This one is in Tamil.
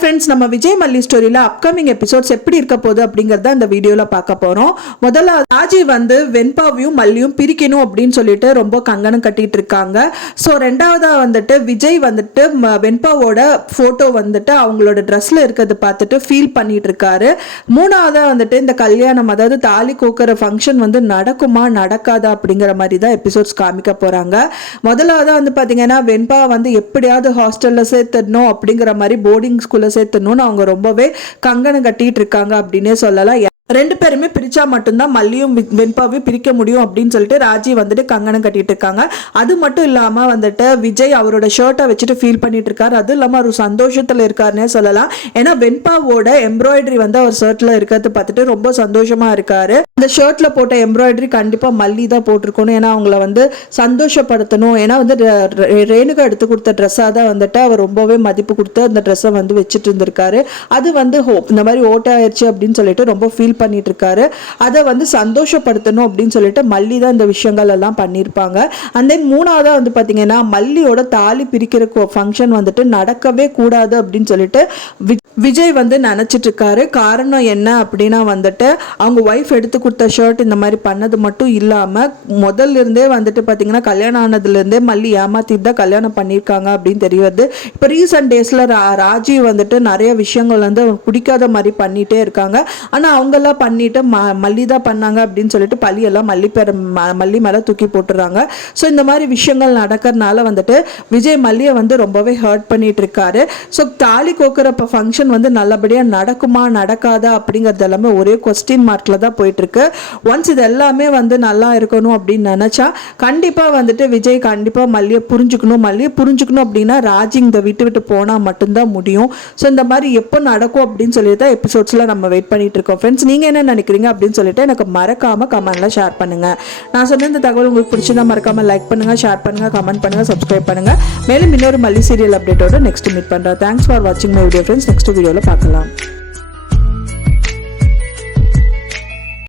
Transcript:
ஃப்ரெண்ட்ஸ், நம்ம விஜய் மல்லி ஸ்டோரியில அப்கமிங் எபிசோட்ஸ் எப்படி இருக்க போகுது அப்படிங்கறத அந்த வீடியோல பார்க்க போறோம். முதல்ல ராஜி வந்து வெண்பாவையும் மல்லியும் பிரிக்கணும் அப்படின்னு சொல்லிட்டு ரொம்ப கங்கணம் கட்டிட்டு இருக்காங்க. ஸோ ரெண்டாவதா வந்துட்டு விஜய் வந்துட்டு வெண்பாவோட போட்டோ வந்துட்டு அவங்களோட ட்ரெஸ்ல இருக்கிறது பார்த்துட்டு ஃபீல் பண்ணிட்டு இருக்காரு. மூணாவதா வந்துட்டு இந்த கல்யாணம், அதாவது தாலி கோக்குற ஃபங்க்ஷன் வந்து நடக்குமா நடக்காதா அப்படிங்கிற மாதிரி தான் எபிசோட்ஸ் காமிக்க போறாங்க. முதலாவதா வந்து பாத்தீங்கன்னா வெண்பா வந்து எப்படியாவது ஹாஸ்டல்ல சேர்த்துடணும் அப்படிங்கிற மாதிரி போர்டிங் ஸ்கூல்ல சேர்த்தணும்னு அவங்க ரொம்பவே கங்கணம் கட்டிட்டு இருக்காங்க அப்படின்னே சொல்லலாம். ரெண்டு பேருமே பிரிச்சா மட்டும்தான் மல்லியும் வெண்பாவையும் பிரிக்க முடியும் அப்படின்னு சொல்லிட்டு ராஜி வந்துட்டு கங்கணம் கட்டிட்டு இருக்காங்க. அது மட்டும் இல்லாம வந்துட்டு விஜய் அவரோட ஷர்ட்டை வச்சுட்டு ஃபீல் பண்ணிட்டு இருக்காரு. அது இல்லாம ஒரு சந்தோஷத்துல இருக்காருன்னே சொல்லலாம். ஏன்னா வெண்பாவோட எம்ப்ராய்டரி வந்து அவர் ஷர்ட்ல இருக்கிறது பார்த்துட்டு ரொம்ப சந்தோஷமா இருக்காரு. அந்த ஷர்ட்ல போட்ட எம்ப்ராய்டரி கண்டிப்பா மல்லி தான் போட்டிருக்கணும். ஏன்னா அவங்கள வந்து சந்தோஷப்படுத்தணும். ஏன்னா வந்து ரேணுகா எடுத்து கொடுத்த ட்ரெஸ்ஸா தான் வந்துட்டு அவர் ரொம்பவே மதிப்பு கொடுத்து அந்த ட்ரெஸ்ஸை வந்து வச்சுட்டு இருந்திருக்காரு. அது வந்து இந்த மாதிரி ஓட்டாயிருச்சு அப்படின்னு சொல்லிட்டு ரொம்ப ஃபீல் பண்ணிட்டு இருக்காரு. அதை வந்து சந்தோஷப்படுத்தணும் அப்படின்னு சொல்லிட்டு மல்லி தான் இந்த விஷயங்கள் எல்லாம் பண்ணியிருப்பாங்க. அண்ட் தென் மூணாவதா வந்து பாத்தீங்கன்னா மல்லியோட தாலி பிரிக்கிற ஃபங்க்ஷன் வந்துட்டு நடக்கவே கூடாது அப்படின்னு சொல்லிட்டு விஜய் வந்து நினைச்சிட்டு இருக்காரு. காரணம் என்ன அப்படின்னா வந்துட்டு அவங்க ஒய்ஃப் எடுத்து கொடுத்த ஷர்ட் இந்த மாதிரி பண்ணது மட்டும் இல்லாம முதல்ல இருந்தே வந்துட்டு பாத்தீங்கன்னா கல்யாணம் ஆனதுல இருந்தே மல்லி ஏமாத்திட்டு தான் கல்யாணம் பண்ணியிருக்காங்க அப்படின்னு தெரியுது. இப்போ ரீசன்ட் டேஸ்ல ராஜி வந்துட்டு நிறைய விஷயங்கள் வந்து பிடிக்காத மாதிரி பண்ணிட்டே இருக்காங்க. ஆனா அவங்க எல்லாம் பண்ணிட்டு மல்லி தான் பண்ணாங்க அப்படின்னு சொல்லிட்டு பழியெல்லாம் மல்லி மேல தூக்கி போட்டுறாங்க. ஸோ இந்த மாதிரி விஷயங்கள் நடக்கிறதுனால வந்துட்டு விஜய் மல்லியை வந்து ரொம்பவே ஹர்ட் பண்ணிட்டு இருக்காரு. ஸோ தாலி கோக்குற ஃபங்க்ஷன் வந்து நல்லபடியா நடக்குமா நடக்காதா அப்படிங்கறது எல்லாமே ஒரே கொஸ்டின் மார்க்ல தான் போயிட்டு இருக்கு. ஒன்ஸ் இது எல்லாமே வந்து நல்லா இருக்கணும் அப்படின்னு நினைச்சா கண்டிப்பா வந்துட்டு விஜய் கண்டிப்பா மல்லியை புரிஞ்சுக்கணும் அப்படின்னா ராஜி இந்த விட்டு போனா மட்டும்தான் முடியும். ஸோ இந்த மாதிரி எப்போ நடக்கும் அப்படின்னு சொல்லிட்டு தான் எபிசோட்ஸ்ல நம்ம வெயிட் பண்ணிட்டு இருக்கோம். ஃப்ரெண்ட்ஸ், நீங்க என்ன நினைக்கிறீங்க அப்படின்னு சொல்லிட்டு எனக்கு மறக்காம கமெண்ட்ல ஷேர் பண்ணுங்க. நான் சொன்ன இந்த தகவல் உங்களுக்கு பிடிச்சிருந்தா மறக்காம லைக் பண்ணுங்க, ஷேர் பண்ணுங்க, கமெண்ட் பண்ணுங்க, சப்ஸ்கிரைப் பண்ணுங்க. மேலும் இன்னொரு மல்லி சீரியல் அப்டேட்டோட நெக்ஸ்ட் மீட் பண்றேன். தேங்க்ஸ் ஃபார் வாட்சிங் மை வீடியோ ஃப்ரெண்ட்ஸ். நெக்ஸ்ட் வீடியோல பார்க்கலாம்.